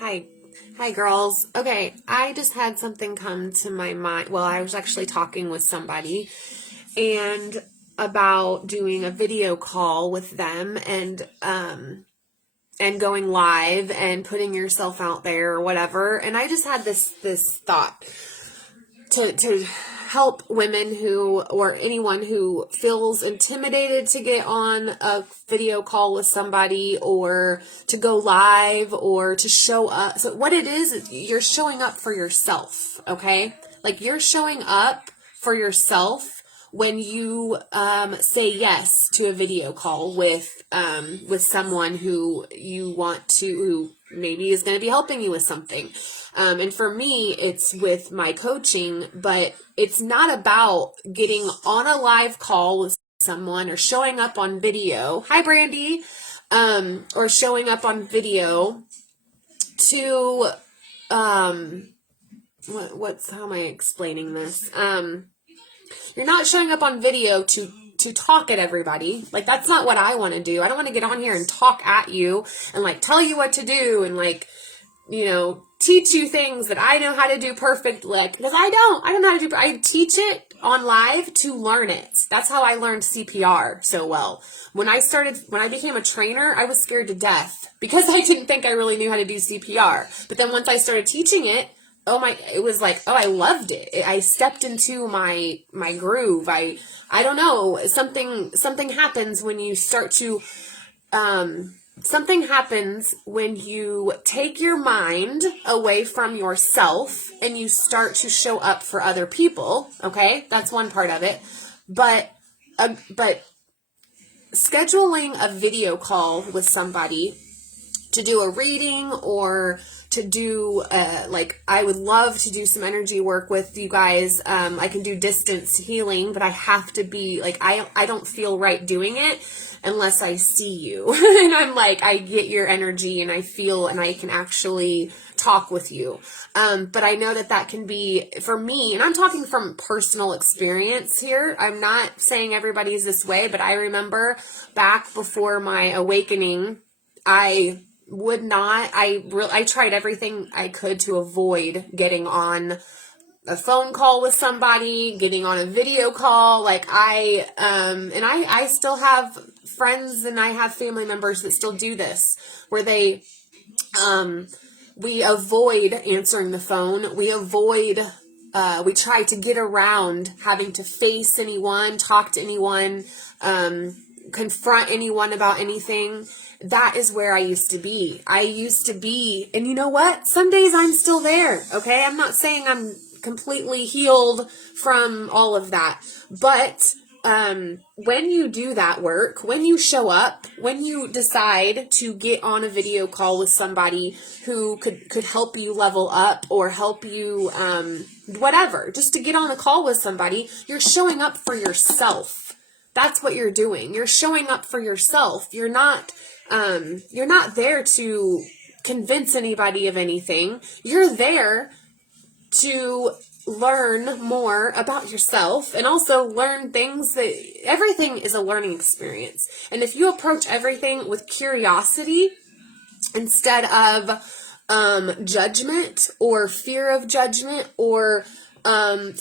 Hi. Hi, girls. Okay, I just had something come to my mind. Well, I was actually talking with somebody and about doing a video call with them and going live and putting yourself out there or whatever. And I just had this thought to help women who or anyone who feels intimidated to get on a video call with somebody or to go live or to show up. So what it is you're showing up for yourself, okay? Like you're showing up for yourself when you say yes to a video call with someone who you want to, who maybe is going to be helping you with something. And for me, it's with my coaching, but it's not about getting on a live call with someone or showing up on video. Hi, Brandy. Or showing up on video to, how am I explaining this? You're not showing up on video to talk at everybody. Like, that's not what I want to do. I don't want to get on here and talk at you and like tell you what to do and like, teach you things that I know how to do perfectly. Like, because I don't know how to do. I teach it on live to learn it. That's how I learned CPR so well. When I became a trainer, I was scared to death because I didn't think I really knew how to do CPR. But then once I started teaching it, it was like, I loved it. I stepped into my groove. I don't know, something happens when you start to, something happens when you take your mind away from yourself and you start to show up for other people. Okay. That's one part of it. But scheduling a video call with somebody to do a reading or to do I would love to do some energy work with you guys. I can do distance healing, but I have to be like, I don't feel right doing it unless I see you. And I'm like, I get your energy and I feel and I can actually talk with you. But I know that can be for me, and I'm talking from personal experience here. I'm not saying everybody's this way, but I remember back before my awakening, I tried everything I could to avoid getting on a phone call with somebody, getting on a video call. Like I still have friends and I have family members that still do this, where we avoid answering the phone. We try to get around having to face anyone, talk to anyone, confront anyone about anything. That is where I used to be. And you know what? Some days I'm still there, okay? I'm not saying I'm completely healed from all of that. But when you do that work, when you show up, when you decide to get on a video call with somebody who could help you level up or help you, whatever, just to get on a call with somebody, you're showing up for yourself. That's what you're doing. You're showing up for yourself. You're not there to convince anybody of anything. You're there to learn more about yourself and also learn things that everything is a learning experience. And if you approach everything with curiosity instead of judgment or fear of judgment or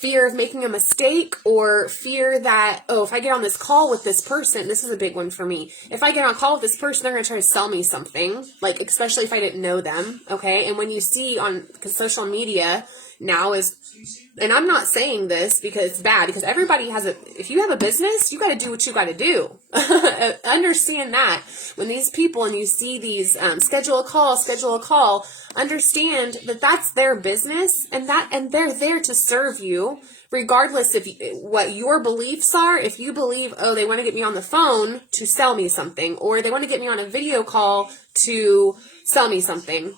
fear of making a mistake or fear that, if I get on this call with this person, this is a big one for me. If I get on a call with this person, they're going to try to sell me something, like, especially if I didn't know them. Okay. And when you see because social media now and I'm not saying this because it's bad, because everybody if you have a business, you got to do what you got to do. Understand that when these people and you see these, schedule a call, understand that that's their business and they're there to serve you regardless of what your beliefs are. If you believe, they want to get me on the phone to sell me something, or they want to get me on a video call to sell me something,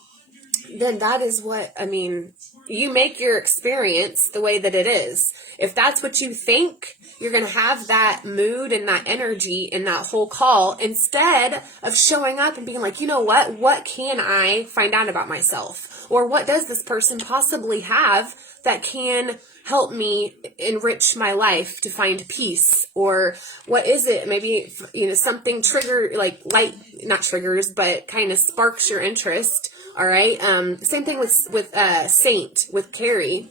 then that is you make your experience the way that it is. If that's what you think, you're going to have that mood and that energy in that whole call, instead of showing up and being like, you know what can I find out about myself? Or what does this person possibly have that can help me enrich my life to find peace? Or what is it? Maybe, something light, not triggers, but kind of sparks your interest. All right. Same thing with Saint, with Carrie.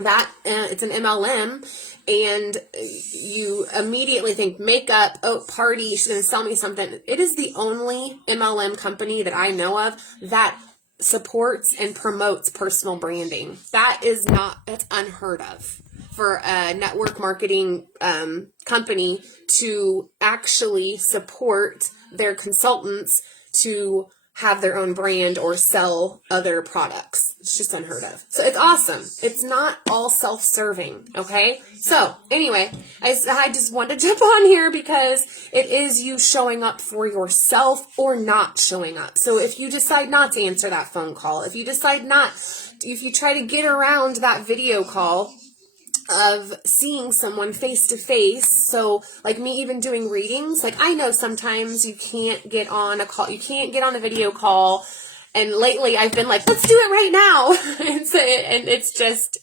That it's an MLM, and you immediately think makeup, party, she's going to sell me something. It is the only MLM company that I know of that supports and promotes personal branding. That's unheard of for a network marketing company to actually support their consultants to have their own brand or sell other products. It's just unheard of. So it's awesome. It's not all self-serving, okay? So anyway, I just wanted to jump on here because it is you showing up for yourself or not showing up. So if you decide not to answer that phone call, if you you try to get around that video call of seeing someone face to face. So like me even doing readings, like I know sometimes you can't get on a call, you can't get on a video call. And lately I've been like, let's do it right now. And it's just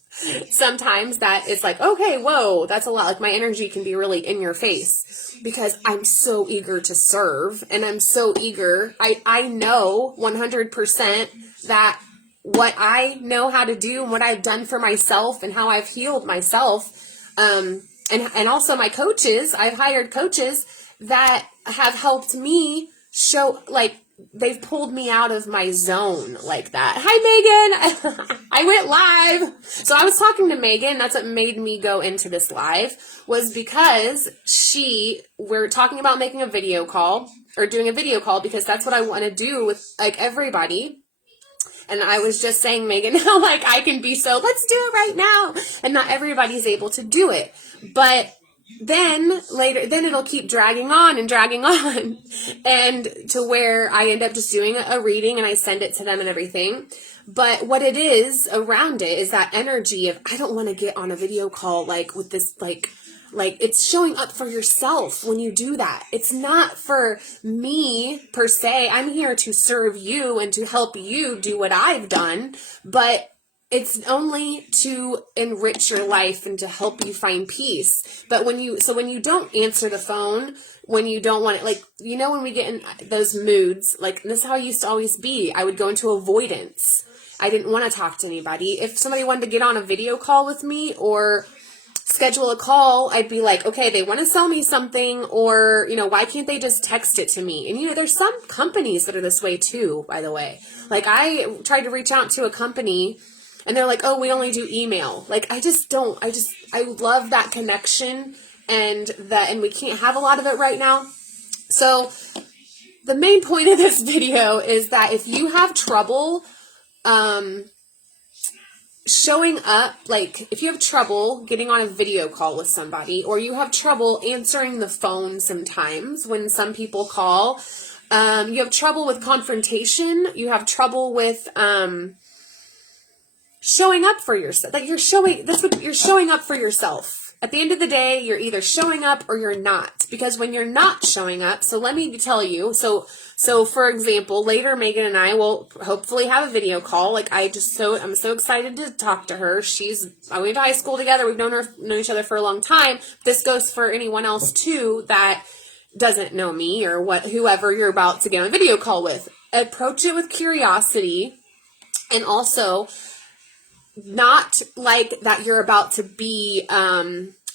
sometimes that it's like, okay, whoa, that's a lot. Like my energy can be really in your face because I'm so eager to serve, and I'm so eager. I know 100% that what I know how to do and what I've done for myself and how I've healed myself. And also my coaches, I've hired coaches that have helped me show, like, they've pulled me out of my zone like that. Hi, Megan. I went live. So I was talking to Megan. That's what made me go into this live, was because we're talking about making a video call or doing a video call because that's what I want to do with like everybody. And I was just saying, Megan, how like I can be so, let's do it right now. And not everybody's able to do it. But then it'll keep dragging on and and to where I end up just doing a reading and I send it to them and everything. But what it is around it is that energy of, I don't want to get on a video call like with this, like it's showing up for yourself when you do that. It's not for me per se. I'm here to serve you and to help you do what I've done, but it's only to enrich your life and to help you find peace. But when you don't answer the phone, when you don't want it, like, when we get in those moods, like this is how I used to always be. I would go into avoidance. I didn't want to talk to anybody. If somebody wanted to get on a video call with me or schedule a call, I'd be like, okay, they want to sell me something, or, why can't they just text it to me? And, there's some companies that are this way too, by the way. Like I tried to reach out to a company and they're like, oh, we only do email. Like, I love that connection and we can't have a lot of it right now. So the main point of this video is that if you have trouble, showing up, like if you have trouble getting on a video call with somebody, or you have trouble answering the phone sometimes when some people call, you have trouble with confrontation, you have trouble with showing up for yourself. Like you're showing up for yourself. At the end of the day, you're either showing up or you're not. Because when you're not showing up, so let me tell you, so for example, later Megan and I will hopefully have a video call. Like I'm so excited to talk to her. I went to high school together. We've known each other for a long time. This goes for anyone else too that doesn't know me or whoever you're about to get on a video call with. Approach it with curiosity, and also not like that you're about to be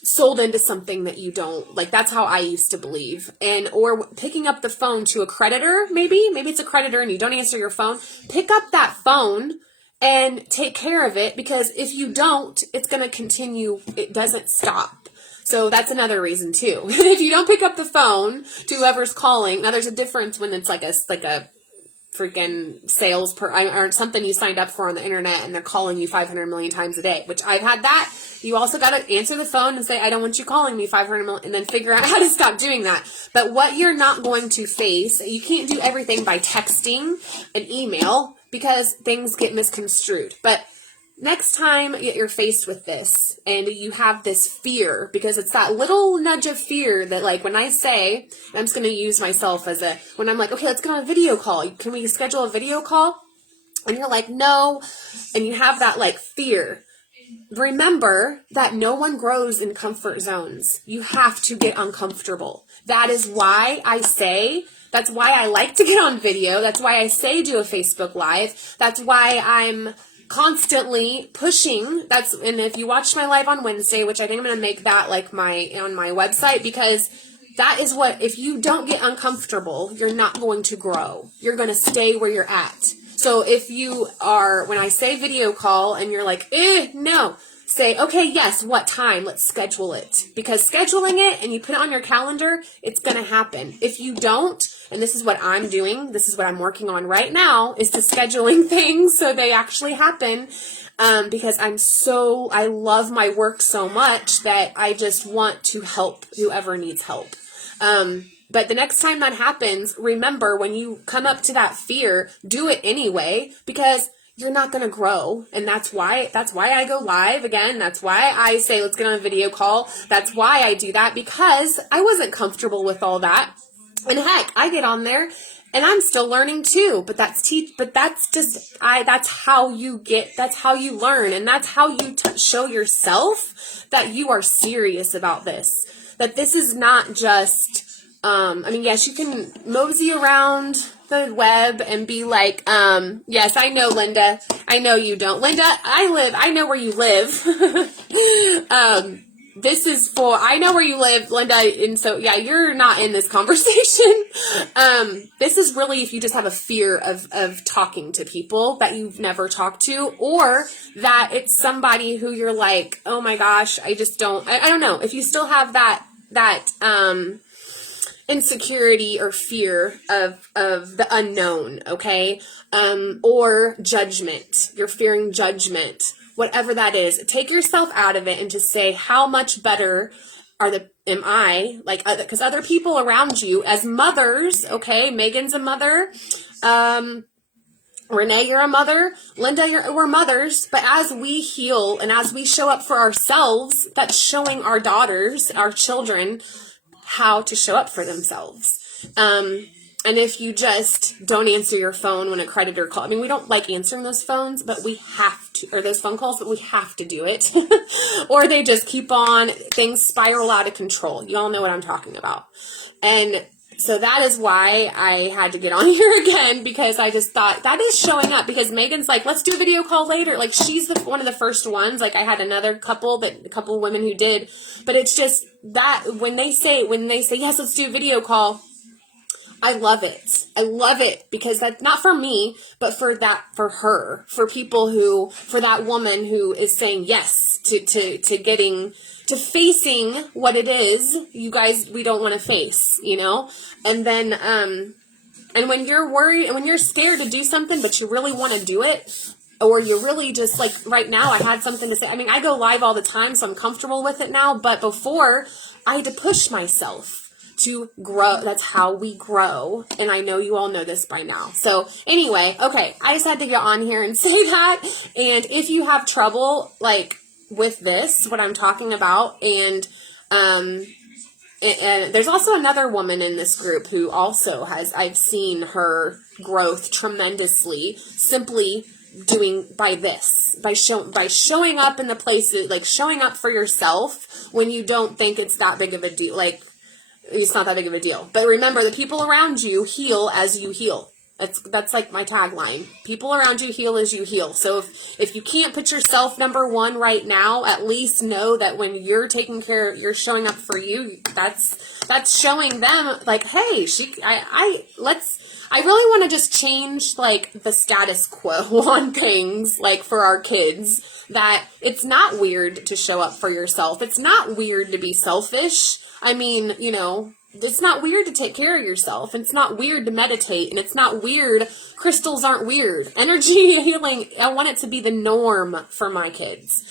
sold into something that you don't like. That's how I used to believe. Or picking up the phone to a creditor, maybe it's a creditor and you don't answer your phone. Pick up that phone and take care of it, because if you don't, it's going to continue. It doesn't stop. So that's another reason too. If you don't pick up the phone to whoever's calling, now there's a difference when it's like a freaking sales or something you signed up for on the internet and they're calling you 500 million times a day, which I've had that. You also got to answer the phone and say, I don't want you calling me 500 million, and then figure out how to stop doing that. But what you're not going to face, you can't do everything by texting and email because things get misconstrued. But next time you're faced with this and you have this fear, because it's that little nudge of fear that, like, when I say, I'm just going to use myself when I'm like, okay, let's get on a video call. Can we schedule a video call? and you're like, no, and you have that like fear, remember that no one grows in comfort zones. You have to get uncomfortable. That is why that's why I like to get on video. That's why I say do a Facebook Live. That's why I'm constantly pushing. And if you watched my live on Wednesday, which I think I'm going to make that like on my website, because that is what, if you don't get uncomfortable, you're not going to grow. You're going to stay where you're at. So if you are, when I say video call and you're like, no, say, okay, yes, what time? Let's schedule it. Because scheduling it and you put it on your calendar, it's going to happen. If you don't, and this is what I'm doing, this is what I'm working on right now, is to scheduling things so they actually happen. Because I love my work so much that I just want to help whoever needs help. But the next time that happens, remember, when you come up to that fear, do it anyway, because you're not going to grow. And that's why I go live again. That's why I say, let's get on a video call. That's why I do that, because I wasn't comfortable with all that. And heck, I get on there and I'm still learning too, but that's how you learn. And that's how you show yourself that you are serious about this, that this is not just, yes, you can mosey around the web and be like, yes, I know, Linda. I know you don't. Linda, I know where you live. I know where you live, Linda. And so, yeah, you're not in this conversation. This is really if you just have a fear of talking to people that you've never talked to, or that it's somebody who you're like, oh my gosh, I don't know. If you still have that insecurity or fear of the unknown, okay? Or judgment. You're fearing judgment. Whatever that is, take yourself out of it and just say, how much better am I, like, because other people around you as mothers, okay? Megan's a mother. Renee, you're a mother. Linda, we're mothers. But as we heal and as we show up for ourselves, that's showing our daughters, our children, how to show up for themselves. And if you just don't answer your phone when a creditor calls, we don't like answering those phones, but we have to, or those phone calls, but we have to do it. Or they just keep on, things spiral out of control. You all know what I'm talking about. And so that is why I had to get on here again, because I just thought that is showing up, because Megan's like, let's do a video call later. Like, she's one of the first ones. Like, I had a couple of women who did, but it's just that when they say, yes, let's do a video call, I love it. I love it, because that's not for me, but for her, for that woman who is saying yes to facing what it is, you guys, we don't want to face, and then, and when you're worried and when you're scared to do something, but you really want to do it, or you're really just like right now, I had something to say. I go live all the time, so I'm comfortable with it now, but before I had to push myself to grow. That's how we grow. And I know you all know this by now. So anyway, okay, I just had to get on here and say that. And if you have trouble, like, with this, what I'm talking about, and there's also another woman in this group who also I've seen her growth tremendously, simply doing by showing up in the places, like showing up for yourself when you don't think it's that big of a deal. Like, it's not that big of a deal. But remember, the people around you heal as you heal. That's like my tagline. People around you heal as you heal. So if you can't put yourself number one right now, at least know that when you're taking care, you're showing up for you. That's showing them like, hey, I really want to just change like the status quo on things, like for our kids, that it's not weird to show up for yourself. It's not weird to be selfish. It's not weird to take care of yourself. It's not weird to meditate. And it's not weird. Crystals aren't weird. Energy healing, I want it to be the norm for my kids.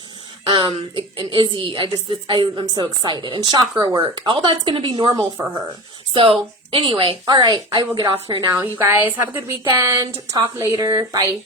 And Izzy, I'm so excited. And chakra work, all that's going to be normal for her. So anyway, all right, I will get off here now. You guys have a good weekend. Talk later. Bye.